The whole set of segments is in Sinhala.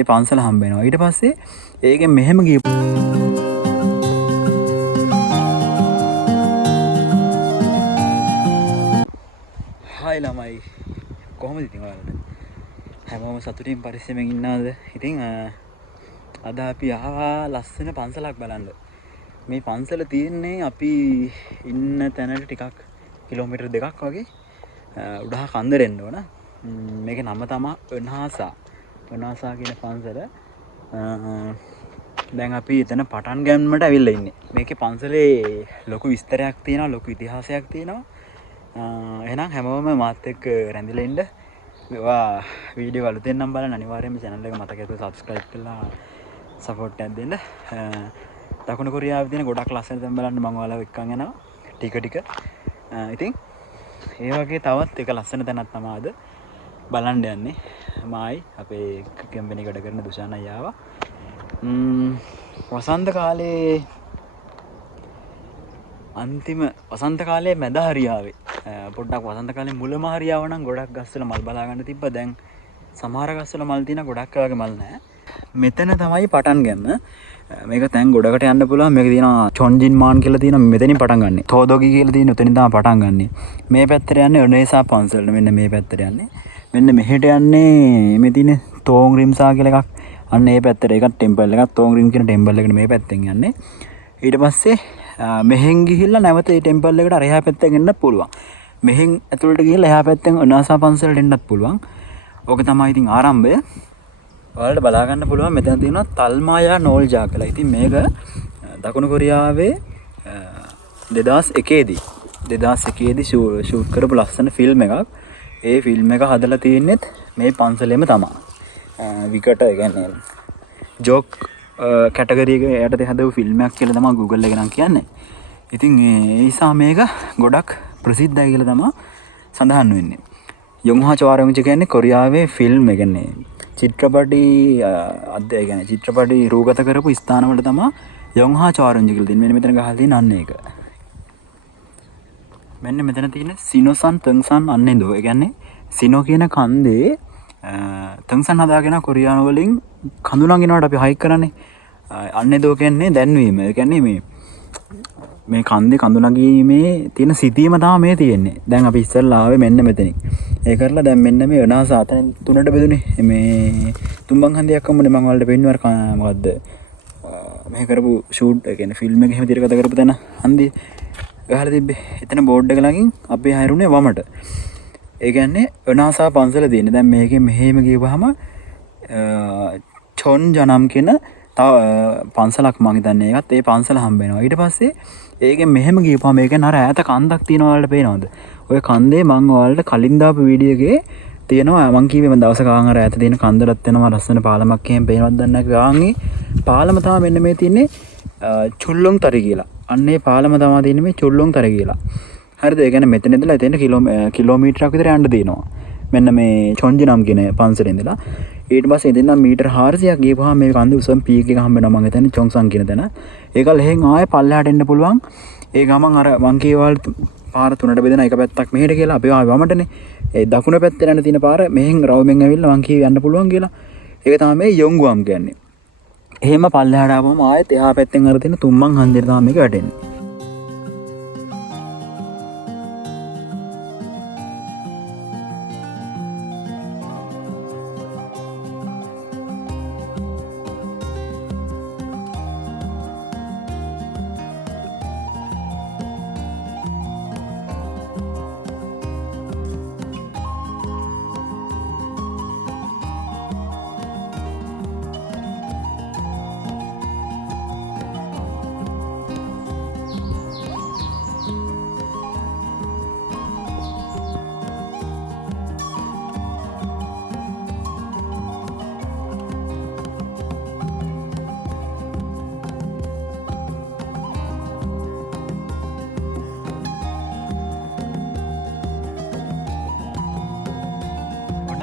ඒ පන්සල හම්බ වෙනවා. ඊට පස්සේ ඒකෙන් මෙහෙම ගිය හායි ළමයි කොහොමද ඉතින් ඔයාලට? හැමෝම සතුටින් පරිස්සමෙන් ඉන්නවද? ඉතින් අද අපි ආවා ලස්සන පන්සලක් බලන්න. මේ පන්සල තියෙන්නේ අපි ඉන්න තැනට ටිකක් කිලෝමීටර් 2ක් වගේ උඩහා කන්දර එන්න ඕන. මේකේ නම තමයි වනාසා කියන පන්සල. දැන් අපි එතන පටන් ගන්නට ඇවිල්ලා ඉන්නේ. මේකේ පන්සලේ ලොකු විස්තරයක් තියෙනවා, ලොකු ඉතිහාසයක් තියෙනවා. එහෙනම් හැමෝම මාත් එක්ක රැඳිලා ඉන්න. මේවා වීඩියෝ අලුතෙන් නම් බලන්න අනිවාර්යයෙන්ම channel එක මතක ඇතුව subscribe කරලා support එකක් දෙන්න. දකුණු කොරියාවේ තියෙන ගොඩක් ලස්සන තැන් බලන්න මම ඔයාලව එක්කන් යනවා ටික. ඉතින් ඒ වගේ තවත් එක ලස්සන තැනක් තමයි අද බලන්න යන්නේ. මායි අපේ කැම්පෙනි එකට කරන දුෂාන් අයියා ආවා. වසන්ත කාලේ අන්තිම වසන්ත කාලේ මැද හරියාවේ පොඩ්ඩක් වසන්ත කාලේ මුලම හරියාව නම් ගොඩක් ගස්වල මල් බලා ගන්න තිබ්බා. දැන් සමහර ගස්වල මල් තියෙනවා, ගොඩක් වගේ මල් නැහැ. මෙතන තමයි පටන් ගන්න. මේක තැන් ගොඩකට යන්න පුළුවන්. මේක තියෙනවා චොන්ජින් මාන් කියලා තියෙනවා. මෙතනින් පටන් ගන්න. තෝදෝගි කියලා තියෙන උතනින් තමයි පටන් ගන්න. මේ පැත්තට යන්නේ ඔනේසා පන්සල. මෙන්න මේ පැත්තට යන්නේ. මෙන්න මෙහෙට යන්නේ මේ තියෙන තෝං රිම්සා කියලා එකක්. අන්න ඒ පැත්තට එකක් ටෙම්පල් එකක්. තෝං රිම් කියන ටෙම්පල් එකට මේ පැත්තෙන් යන්නේ. ඊට පස්සේ මෙහෙන් ගිහිල්ලා නැවත ඒ ටෙම්පල් එකට අර එහා පැත්තෙන් එන්න පුළුවන්. මෙහෙන් ඇතුළට ගිහිල්ලා එහා පැත්තෙන් ඔනාසා පන්සලට එන්නත් පුළුවන්. ඕක තමයි ඉතින් ආරම්භය. ඔයාලට බලා ගන්න පුළුවන් මෙතන තියෙනවා තල්මායා නෝල්ජා කියලා. ඉතින් මේක දකුණු කොරියාවේ 2001 දී ෂූට් කරපු ලස්සන ෆිල්ම් එකක්. ඒ ෆිල්ම් එක හදලා තියෙන්නේ මේ පන්සලෙම තමයි. විකට ඒ කියන්නේ ජෝක් කැටගරි එක යටතේ හදපු ෆිල්ම් එකක් කියලා තමයි Google එකේ නම් කියන්නේ. ඉතින් ඒ නිසා මේක ගොඩක් ප්‍රසිද්ධයි කියලා තමයි සඳහන් වෙන්නේ. යොන්හා චෝරංජ කියන්නේ කොරියාවේ ෆිල්ම් එක කියන්නේ චිත්‍රපටි චිත්‍රපටි රූගත කරපු ස්ථානවල තමයි යොන්හා චෝරංජ කියලා තියෙන්නේ. මෙන්න මෙතන ගහලා තියෙන අන්න ඒක. මෙන්න මෙතන තියෙන සිනෝසන් තංසන් අන්නේදෝ. ඒ කියන්නේ සිනෝ කියන කන්දේ තංසන් හදාගෙන කොරියානු වලින් කඳු නගිනවට අපි හයික් කරන්නේ. අන්නේදෝ කියන්නේ දැන්වීම. ඒ කියන්නේ මේ කන්දේ කඳු නගීමේ තියෙන සිතීම තමයි මේ තියෙන්නේ. දැන් අපි ඉස්සෙල්ලා ආවේ මෙන්න මෙතනින්. ඒ කරලා දැන් මෙන්න මේ වෙනාසා අතන තුනට බෙදුනේ. මේ තුම්බන් හන්දියක් අම්මනේ මම ඔයාලට පෙන්නුවා මොකද්ද මේ කරපු ෂූට් ඒ කියන්නේ ෆිල්ම් එක එහෙම තිරගත කරපු තැන හන්දිය ගහලා තිබ්බේ. එතන බෝඩ් එක ළඟින් අපි හැරුණේ වමට. ඒ කියන්නේ වෙනාසා පන්සල තියෙන්නේ. දැන් මේකේ මෙහෙම ගියවහම චොන් ජනම් කියන තව පන්සලක් මං හිතන්නේ ඒකත් ඒ පන්සල හම්බ වෙනවා. ඊට පස්සේ ඒකෙන් මෙහෙම ගියපුවා මේකෙන් අර ඈත කන්දක් තියෙනවා ඔයාලට පේනවද? ඔය කන්දේ මං ඔයාලට කලින් දාපු වීඩියෝ එකේ තියෙනවා මං කිව්වේ මම දවසක ආන් අර ඈත තියෙන කන්දරත් වෙනවා ලස්සන පාලමක් එහෙම පේනවද දන්නේ නැහැ. ගාන්ගේ පාලම තමයි මෙන්න මේ තියෙන්නේ චුල්ලොන් තරි කියලා. අන්න ඒ පාලම තමයි තියෙන්නේ මේ චුල්ලොන් තරි කියලා. හරිද? ඒ කියන්නේ මෙතන ඉඳලා එතෙන් කිලෝමීටරයක් විතර යන්න දෙනවා. මෙන්න මේ චොන්ජිනම් කියන පන්සලේ ඉඳලා ඊට පස්සේ ඉතින් මීටර් 400ක් ගියපුවාම මේ කන්දේ උසම පීක් එක හම්බ වෙනවා මම හිතන්නේ චොන්සන් කියන තැන. ඒකල් එහෙන් ආයේ පල්ලෙහාට එන්න පුළුවන්. ඒ ගමන් අර මං කියවල් පාර තුනට බෙදෙන එක පැත්තක් මෙහෙට කියලා අපි ආවේ වමටනේ. ඒ දකුණු පැත්තේ යන තියෙන පාර මෙහෙන් රවුමෙන් ඇවිල්ලා මං කියව යන්න පුළුවන් කියලා. ඒක තමයි මේ යොන්ගුවම් කියන්නේ. එහෙම පල්ලෙහාට ආවම ආයෙත් එහා පැත්තෙන් අර තියෙන තුම්මන් හන්දියට තමයි මේක වැටෙන්නේ.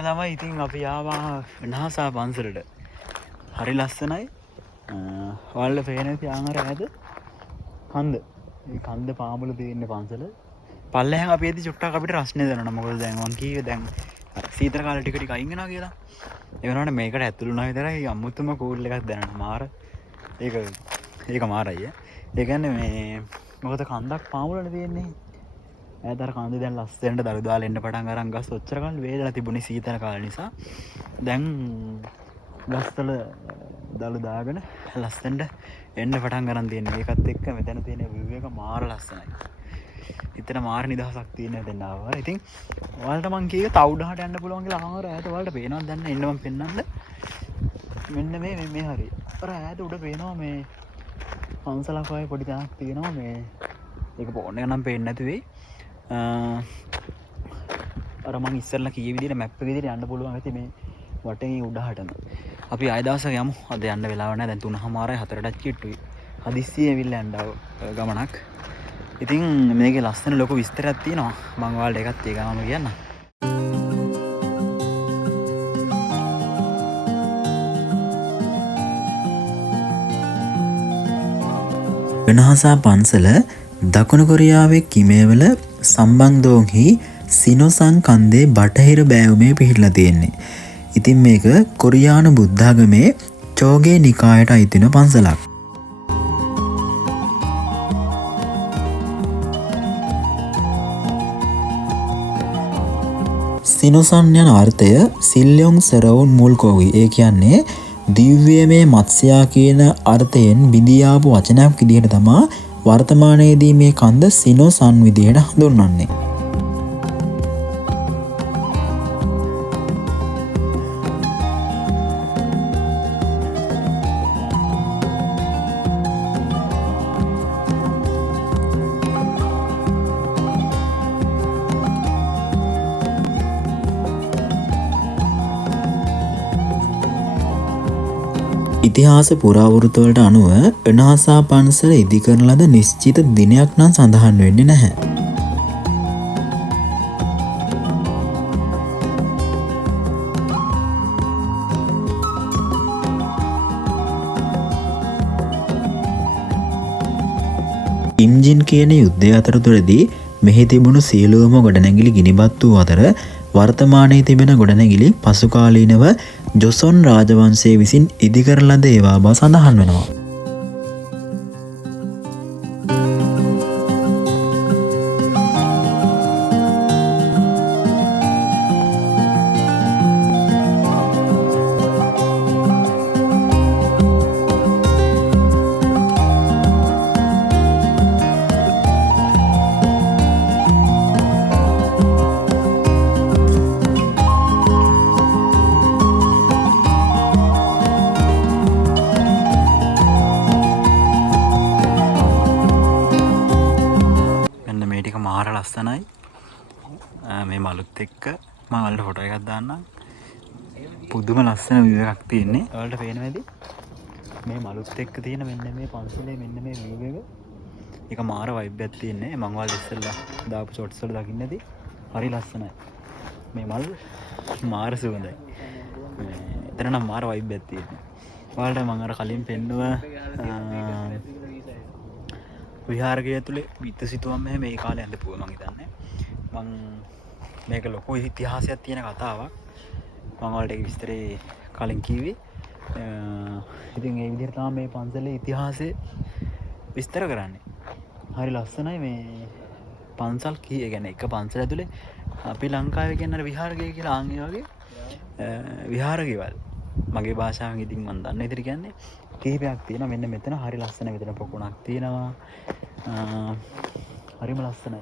තමයි ඉතින් අපි ආවා වෙනාසා පන්සලට. හරි ලස්සනයි. ඔයාලට පේන තියාන් අර ඈත කන්ද. මේ කන්ද පාමුල තියෙන පන්සල. පල්ලෙහාන් අපි එද්දි චුට්ටක් අපිට රස්නේ දැනුණා. මොකද දැන් මං කිව්වේ දැන් සීතල කාලේ ටික ටික අයින් වෙනවා කියලා. ඒ වුණාට මේකට ඇතුළු වුණා විතරයි අමුතුම කූල් එකක් දැනෙන මාර. ඒක මාරයි. ඒ කියන්නේ මේ මොකද කන්දක් පාමුලනේ තියෙන්නේ. ඈතර කන්ද දැන් ලස්සනට දළු දාලා එන්න පටන් අරන් ගස් ඔච්චර කල් වේදලා තිබුණේ සීතල කාලේ නිසා. දැන් ගස්වල දළු දාගෙන ලස්සනට එන්න පටන් ගන්න තියෙනවා. ඒකත් එක්ක මෙතන තියෙන view එක මාර ලස්සනයි. ඉතින් මාර නිදහසක් තියෙන දෙන්න ආවා. ඉතින් ඔයාලට මං කීවේ තව උඩහට යන්න පුළුවන් කියලා ආවර ඈත ඔයාලට පේනවද දැන් එන්න මං පෙන්නන්න. මෙන්න මේ හරි. අර ඈත උඩ පේනවා මේ පන්සලක් වගේ පොඩි තැනක් තියෙනවා මේ. ඒක ෆෝන් එක නම් පේන්නේ නැති වෙයි. අර මං ඉස්සෙල්ලා කීයේ විදිහට මැප් එක විදිහට යන්න පුළුවන් ඇති මේ වටේ උඩහටම. අපි ආය දවසක යමු. අද යන්න වෙලාව නැහැ. දැන් 3:00යි 4ටත් කිට්ටුයි. හදිස්සියේ ඇවිල්ලා යන්න ගමනක්. ඉතින් මේකේ ලස්සන ලොකු විස්තරයක් තියෙනවා. මම ඔයාලට ඒකත් ඒ ගානම කියන්න. වෙනහසා පන්සල දකුණු කොරියාවේ කිමේවල සම්බන්දෝන්හි සිනොසන් කන්දේ බටහිර බෑවුමේ පිහිටලා තියෙන්නේ. ඉතින් මේක කොරියානු බුද්ධාගමේ චෝගේ නිකායට අයිති වෙන පන්සලක්. සිනොසන් යන අර්ථය සිල්යොන් සරවුන් මුල්කෝවි. ඒ කියන්නේ දිව්‍යමය මත්ස්‍යයා කියන අර්ථයෙන් බිඳියාපු වචනයක් විදිහට තමයි වර්තමානයේදී මේ කන්ද සිනොසන් විදිහට හඳුන්වන්නේ. ඉතිහාස පුරාවෘත්තවලට අනුව එනහසා පන්සල ඉදිකරන ලද නිශ්චිත දිනයක් නම් සඳහන් වෙන්නේ නැහැ. ඉම්ජින් කියන යුද්ධය අතරතුරදී මෙහි තිබුණු සියලුම ගොඩනැගිලි ගිනිබත් වූ අතර වර්තමානයේ තිබෙන ගොඩනැගිලි පසුකාලීනව ජොසොන් රාජවංශය විසින් ඉදිකරන ලද ඒවා බව සඳහන් වෙනවා. ලස්සනයි. මේ මලුත් එක්ක මම වලට ෆොටෝ එකක් දාන්නම්. පුදුම ලස්සන view එකක් තියෙන්නේ. ඔයාලට පේනවද? මේ මලුත් එක්ක තියෙන මෙන්න මේ පන්සලේ මෙන්න මේ view එක. ඒක මාර vibe එකක් තියෙන්නේ. මම ඔයාලට ඉස්සෙල්ලා දාපු shots වල දකින්න ඇති. හරි ලස්සනයි. මේ මල් මාර සුවඳයි. එතන නම් මාර vibe එකක් තියෙන්නේ. ඔයාලට මම අර කලින් පෙන්නුව විහාරකය ඇතුලේ විත්ත සිතුවම් මේ කාලේ ඇඳපුවා මම හිතන්නේ. මම මේක ලොකු ඉතිහාසයක් තියෙන කතාවක්. මම වලට ඒක විස්තරේ කලින් කිව්වේ. ඉතින් ඒ විදිහට තමයි මේ පන්සලේ ඉතිහාසය විස්තර කරන්නේ. හරි ලස්සනයි මේ පන්සල් කී කියන්නේ එක පන්සල ඇතුලේ අපි ලංකාවේ කියන අර විහාරකය කියලා ආන් ඒ වගේ විහාරකේවල් මගේ භාෂාවෙන් ඉතින් මම දන්නේ ඉතින් කියන්නේ කීපයක් තියෙනවා. මෙන්න මෙතන හරි ලස්සන මෙතන පොකුණක් තියෙනවා. හරිම ලස්සනයි.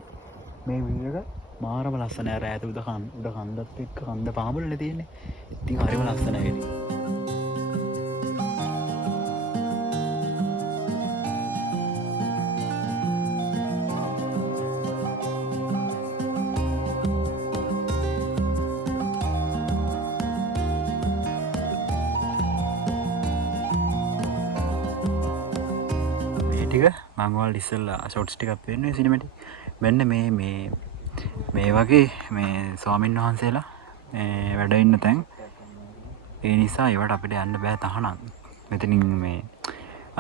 මේ වීඩියෝ එක මාරම ලස්සනයි. අර ඈත උඩ කන්දත් එක්ක කන්ද පාමුලනේ තියෙන්නේ. ඉතින් හරිම ලස්සනයි වෙලී. ටික මම ඔයාලට ඉස්සෙල්ලා ෂොට්ස් ටිකක් පෙන්නුවේ සිනමැටික්. මෙන්න මේ වගේ මේ ස්වාමින් වහන්සේලා මේ වැඩ ඉන්න තැන්. ඒ නිසා ඒවට අපිට යන්න බෑ තහනම්. මෙතනින් මේ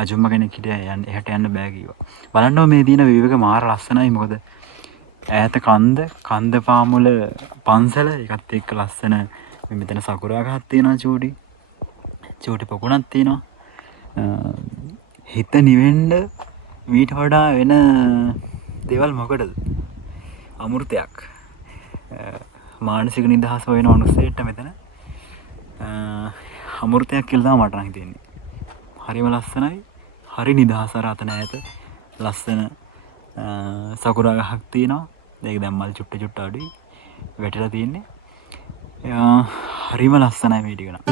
අජුම්ම කෙනෙක් හිටියා එහාට යන්න බෑ කිව්වා. බලන්න මේ තියෙන view එක මාර ලස්සනයි. මොකද ඈත කන්ද පාමුල පන්සල එකත් එක්ක ලස්සන මෙතන සකුරා ගහක් තියෙනවා චූටි පොකුණක් තියෙනවා. හිත නිවෙන්න මීට වඩා වෙන දේවල් මොකටද? අමෘතයක්. මානසික නිදහස හොයන මනුස්සයෙක්ට මෙතන අමෘතයක් කියලා තමයි මට නම් හිතෙන්නේ. හරිම ලස්සනයි. හරි නිදහස රතන ඈත ලස්සන සකුරා ගහක් තියෙනවා. ඒක දැන් මල් චුට්ට අඩුයි වැටිලා තියෙන්නේ. හරිම ලස්සනයි මේ ටික නම්.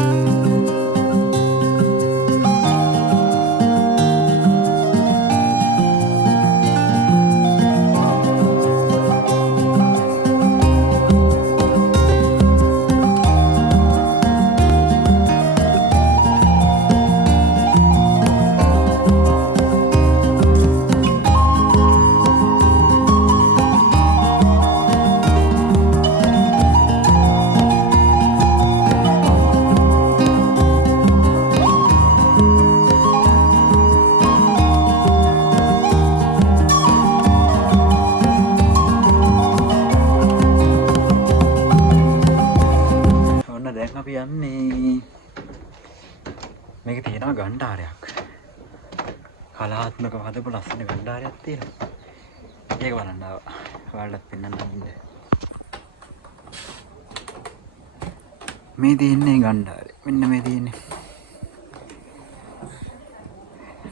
අපි යන්නේ මේක තියෙනවා ගණ්ඩාරයක්. කලාත්මක හදපු ලස්සන ගණ්ඩාරයක් තියෙනවා. ඒක බලන්න ආවා. ඔයාලටත් පෙන්නන්න ඉන්න. මේ තියෙන්නේ ගණ්ඩාරය. මෙන්න මේ තියෙන්නේ.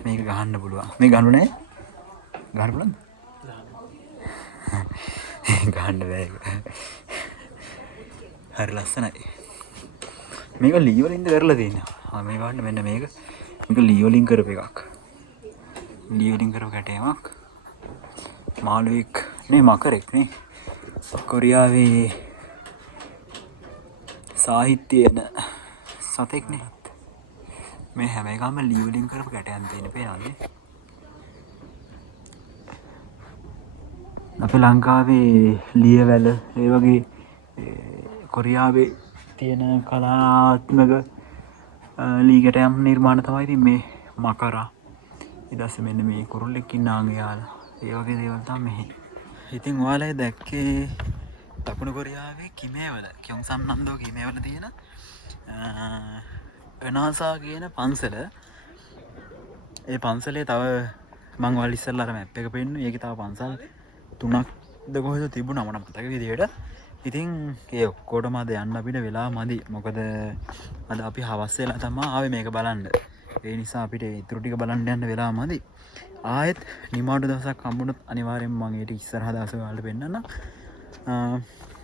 මේක ගහන්න පුළුවන්. මේ ගහන්න නෑ? ගහන්න පුළුවන්ද? ගහන්න බෑ. හරි ලස්සනයි. මේක ලී වලින්ද කරලා තියෙනවා. මේ වන්න මෙන්න මේක ලී වලින් කරපු එකක්. ලී වලින් කරපු කැටයමක්. මාළුවෙක් නේ මකරෙක් නේ. කොරියාවේ සාහිත්‍යයේන සතෙක් නේ. මේ හැම එකම ලී වලින් කරපු කැටයන් තියෙන පේනවානේ. අපේ ලංකාවේ ලියවැල ඒ වගේ කොරියාවේ තියෙන කලාත්මක ලීකටයම් නිර්මාණ තමයි ඉතින් මේ මකරා. ඊට පස්සේ මෙන්න මේ කුරුල්ලෙක් ඉන්න ආංගයාලා. ඒ වගේ දේවල් තමයි මෙහි. ඉතින් ඔයාලා දැක්කේ දකුණු කොරියාවේ කිමේවල කියොන්සම්නම්දෝ කිමේවල තියෙන එනාසා කියන පන්සල. ඒ පන්සලේ තව මං ඔයාලා ඉස්සෙල්ලා අර මැප් එක පෙන්නුවේ. ඒකේ තව පන්සල් 3ක්ද කොහෙද තිබුණා මට මතක විදියට. ඉතින් ඒ ඔක්කොටම අද යන්න අපිට වෙලා මදි. මොකද අද අපි හවස් වෙලා තමයි ආවේ මේක බලන්න. ඒ නිසා අපිට ඉතුරු ටික බලන්න යන්න වෙලා මදි. ආයෙත් නිමාඩු දවසක් හම්බුනොත් අනිවාර්යෙන්ම මම ඊට ඉස්සරහ දවසේ ඔයාලට පෙන්නන්නම්.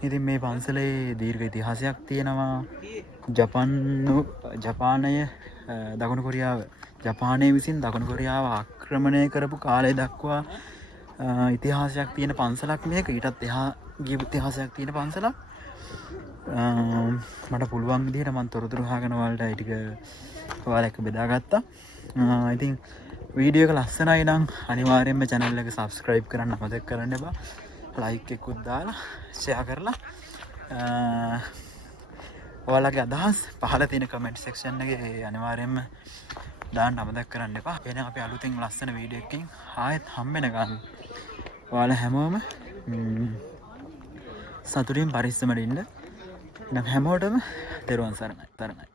ඉතින් මේ පන්සලේ දීර්ඝ ඉතිහාසයක් තියෙනවා. ජපානය දකුණු කොරියාව ජපානය විසින් දකුණු කොරියාව ආක්‍රමණය කරපු කාලය දක්වා ඉතිහාසයක් තියෙන පන්සලක් මේක. ඊටත් එහා ගිය ඉතිහාසයක් තියෙන පන්සලක්. මට පුළුවන් විදිහට මම තොරතුරු හොයාගෙන ඔයාලට ඒ ටික ඔයාලා එක්ක බෙදාගත්තා. ඉතින් වීඩියෝ එක ලස්සනයි නම් අනිවාර්යයෙන්ම channel එක subscribe කරන්න අමතක කරන්න එපා. like එකකුත් දාලා share කරලා ඔයාලගේ අදහස් පහළ තියෙන comment section එකේ අනිවාර්යයෙන්ම දාන්න අමතක කරන්න එපා. එහෙනම් අපි අලුතෙන් ලස්සන වීඩියෝ එකකින් ආයෙත් හම්බ වෙනකන් ඔයාලා හැමෝම සතුටින් පරිස්සමට ඉන්න. නම් හැමෝටම තෙරුවන් සරණයි.